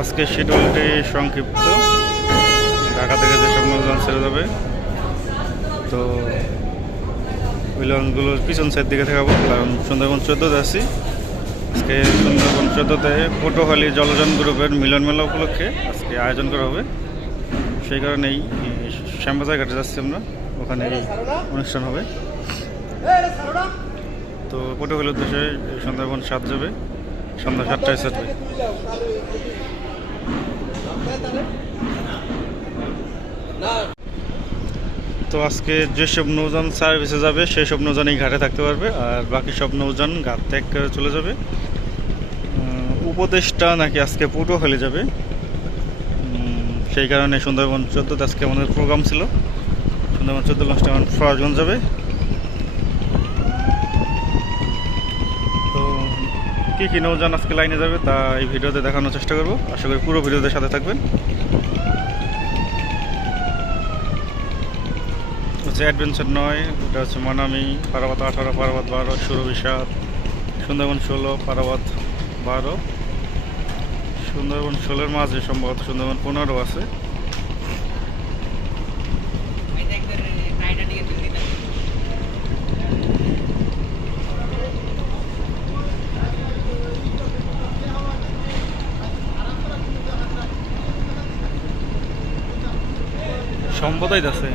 আজকে শিডিউলটি সংক্ষিপ্ত। ঢাকা থেকে যেসব নৌযান ছেড়ে যাবে, তো ওই লঞ্চগুলো পিছন সাইড দিকে থাকবো, কারণ সুন্দরবন 14তে আছি। আজকে সুন্দরবন 14তে পটুয়াখালী জলযান গ্রুপের মিলন মেলা উপলক্ষে আজকে আয়োজন করা হবে। সেই কারণেই শ্যামবাজার ঘাটে যাচ্ছি আমরা, ওখানে অনুষ্ঠান হবে। তো পটুয়াখালীর উদ্দেশ্যে সুন্দরবন 7 যাবে, সন্ধ্যা 7টায় ছাড়বে। তো আজকে যেসব নৌযান সার্ভিসে যাবে সেই সব নৌযানই ঘাটে থাকতে পারবে, আর বাকি সব নৌযান ঘাট ত্যাগ করে চলে যাবে। উপদেশটা নাকি আজকে পটুয়াখালী যাবে, সেই কারণে সুন্দরবন 14তে আজকে আমাদের প্রোগ্রাম ছিল। সুন্দরবন 14 লঞ্চটা এখন ফরাজগঞ্জ যাবে। তো কী কী নৌযান আজকে লাইনে যাবে তা এই ভিডিওতে দেখানোর চেষ্টা করব। আশা করি পুরো ভিডিওতে সাথে থাকবেন। হচ্ছে অ্যাডভেঞ্চার 9, এটা হচ্ছে মনামি, পারাবাত 18, পারাবাত 12, সুরভি 7, সুন্দরবন 16, পারাবাত 12, সুন্দরবন 16-এর মাঝে সম্ভবত সুন্দরবন 15 আছে। সম্পদাই আছে।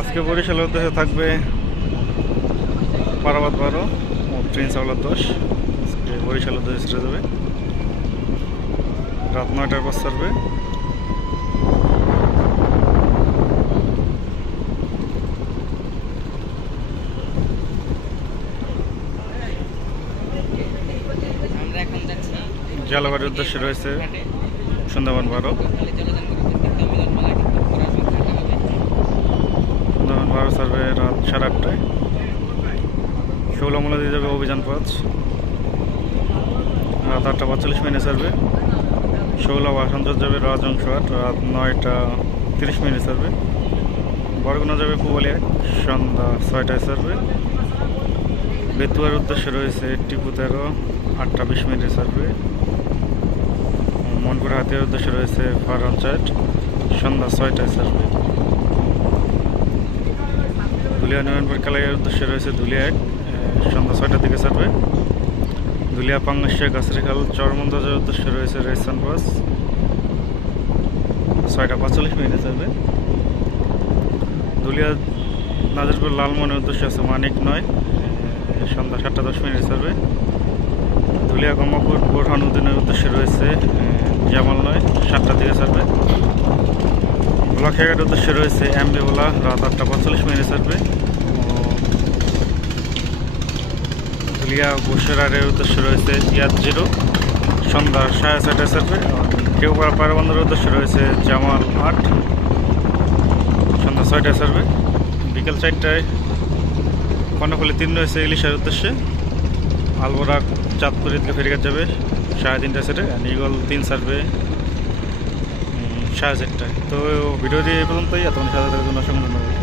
আজকে বরিশালের উদ্দেশ্যে থাকবে পারাবাত 12 ও প্রিন্স আওলাদ 10। আজকে বরিশালের উদ্দেশ্যে ছেড়ে যাবে, রাত 9টার পর ছাড়বে। জালাবাড়ির উদ্দেশ্যে রয়েছে সুন্দরবন 12, সুন্দরবন 12 ছাড়বে রাত 8:30টায়। ষোলামূলা দিয়ে যাবে অভিযান 5, রাত 8:45 ছাড়বে। ষোলা বাসন্তর যাবে রাজংশ 8, রাত 9:30 ছাড়বে। বরগুনা যাবে পুবালিয়া, সন্ধ্যা 6টায় ছাড়বে। বেতুয়ার উদ্দেশ্যে রয়েছে টিপু 13, 8:20 ছাড়বে। মনপুর হাতিয়ার উদ্দেশ্যে রয়েছে ফারহান 4, সন্ধ্যা 6টায় ছাড়বে। ধুলিয়া নয়নপুর কালাইয়ের উদ্দেশ্যে রয়েছে ধুলিয়া 1, সন্ধ্যা 6টার দিকে ছাড়বে। ধুলিয়া পাঙ্গাসিয়া গাছরিখাল চরমন্দাজের উদ্দেশ্যে রয়েছে রেসান 5, 6:45 ছাড়বে। ধুলিয়া নাজিরপুর লালমনের উদ্দেশ্যে আছে মানিক 9, সন্ধ্যা 7:10 ছাড়বে। ধুলিয়া কমাপুর বোরহানুদ্দিনের উদ্দেশ্যে রয়েছে জামাল 9, 7টার দিকে ছাড়বে। ভোলাখাঘাটের উদ্দেশ্যে রয়েছে এমবি ভোলা, রাত 8:45 ছাড়বে। ধুলিয়া বসিরহাটের উদ্দেশ্যে রয়েছে ইয়াদ 0, সন্ধ্যা 6:30 ছাড়বে। কেউপাড়া পায়রাবন্দরের উদ্দেশ্যে রয়েছে জামাল 8, সন্ধ্যা 6টায় ছাড়বে। বিকেল 4টায় কর্ণফুলি 3 রয়েছে ইলিশার উদ্দেশ্যে। আলবোরা চাঁদপুর ঈদগাহ ফেরিঘাট যাবে 3:30 সেটে, ইগল 3 ছাড়বে 4:30টায়। তো ভিডিওটি এই পর্যন্তই। এতক্ষণ সাথে থাকার জন্য অসংখ্য ধন্যবাদ।